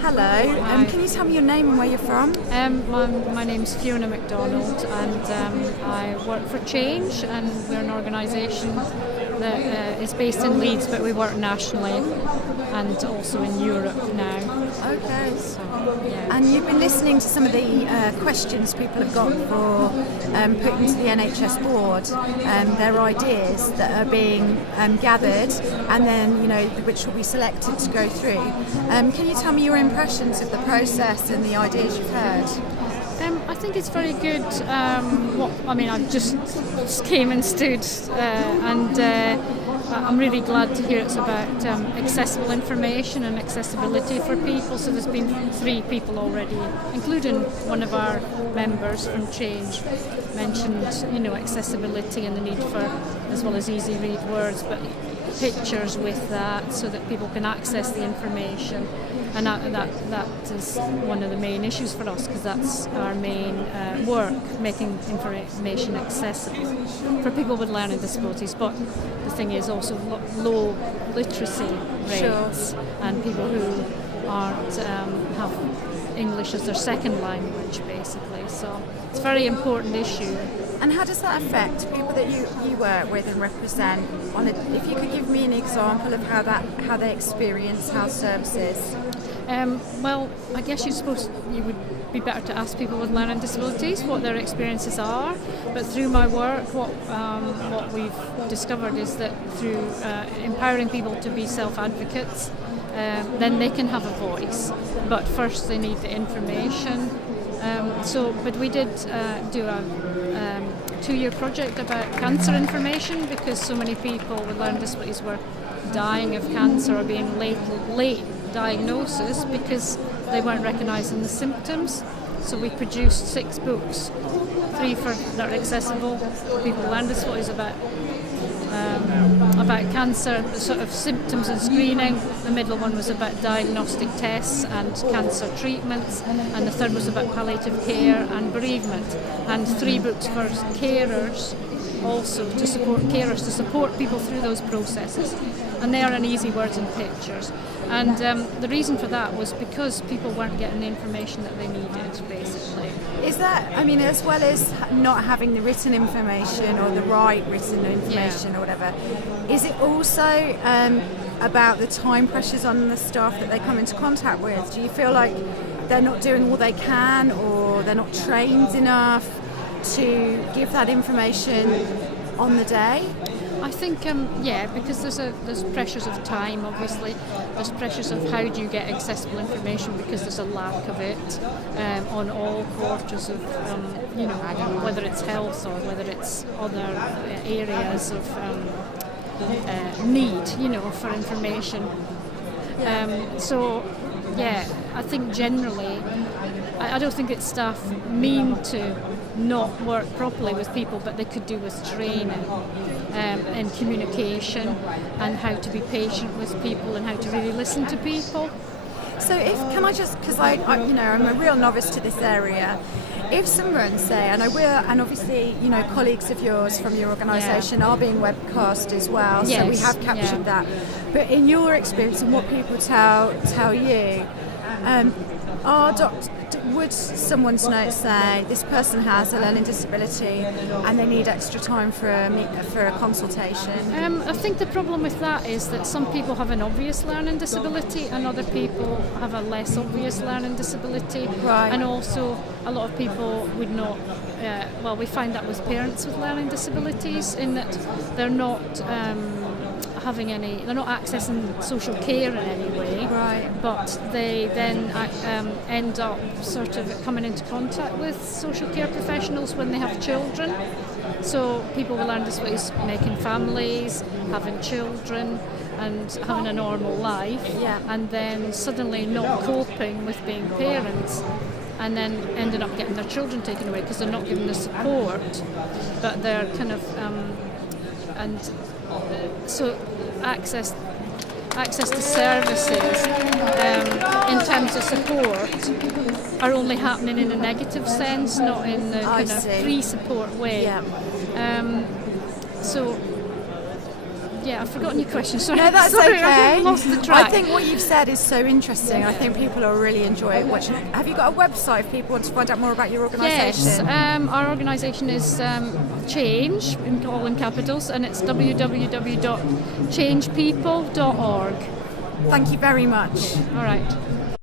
Hello. Can you tell me your name and where you're from? My name's Fiona MacDonald, and I work for Change, and we're an organisation that is based in Leeds, but we work nationally and also in Europe now. Okay. So, yeah. And you've been listening to some of the questions people have got for putting to the NHS board, their ideas that are being gathered, and then which will be selected to go through. Can you tell me your impressions of the process and the ideas you've heard? I think it's very good. I just came and stood, and I'm really glad to hear it's about accessible information and accessibility for people. So there's been 3 people already, including one of our members from Change, mentioned accessibility and the need for, as well as easy read words, but pictures with that so that people can access the information. And that is one of the main issues for us, because that's our main work, making information accessible for people with learning disabilities. But the thing is also low literacy rates, Sure. and people who aren't have English as their second language, basically. So it's a very important issue. And how does that affect people that you work with and represent? If you could give me an example of how they experience health services. Well, I guess you would be better to ask people with learning disabilities what their experiences are. But through my work, what we've discovered is that through empowering people to be self-advocates, then they can have a voice. But first, they need the information. But we did do a 2-year project about cancer information, because so many people with learning disabilities were dying of cancer or being late diagnosis because they weren't recognising the symptoms. So we produced 6 books, 3 that are accessible for people with learning disabilities about cancer, the sort of symptoms and screening. The middle one was about diagnostic tests and cancer treatments, and the third was about palliative care and bereavement, and 3 books for carers also, to support people through those processes. And they are in easy words and pictures. And the reason for that was because people weren't getting the information that they needed, basically. Is that, as well as not having the written information or the right written information or whatever, is it also about the time pressures on the staff that they come into contact with? Do you feel like they're not doing all they can, or they're not trained enough to give that information on the day? I think, because there's pressures of time, obviously. There's pressures of how do you get accessible information, because there's a lack of it on all quarters of, whether it's health or whether it's other areas of need, for information. I think generally, I don't think it's staff mean to not work properly with people, but they could do with training and communication, and how to be patient with people and how to really listen to people. So because I'm a real novice to this area, if someone say, and obviously, colleagues of yours from your organisation are being webcast as well, so we have captured that. But in your experience and what people tell you, would someone's note say this person has a learning disability and they need extra time for a consultation? I think the problem with that is that some people have an obvious learning disability and other people have a less obvious learning disability. Right. And also a lot of people would not, we find that with parents with learning disabilities, in that they're not they're not accessing social care in any way, right? But they then end up sort of coming into contact with social care professionals when they have children. So people with learning disabilities making families, having children, and having a normal life, and then suddenly not coping with being parents, and then ending up getting their children taken away because they're not given the support, but they're kind of so access to services in terms of support are only happening in a negative sense, not in the kind of free support way. Yeah. I've forgotten your question. Sorry. No, that's Sorry, okay. I've lost the track. I think what you've said is so interesting. I think people will really enjoy it. Have you got a website if people want to find out more about your organisation? Yes, our organisation is Change, all in capitals, and it's www.changepeople.org. Thank you very much. All right.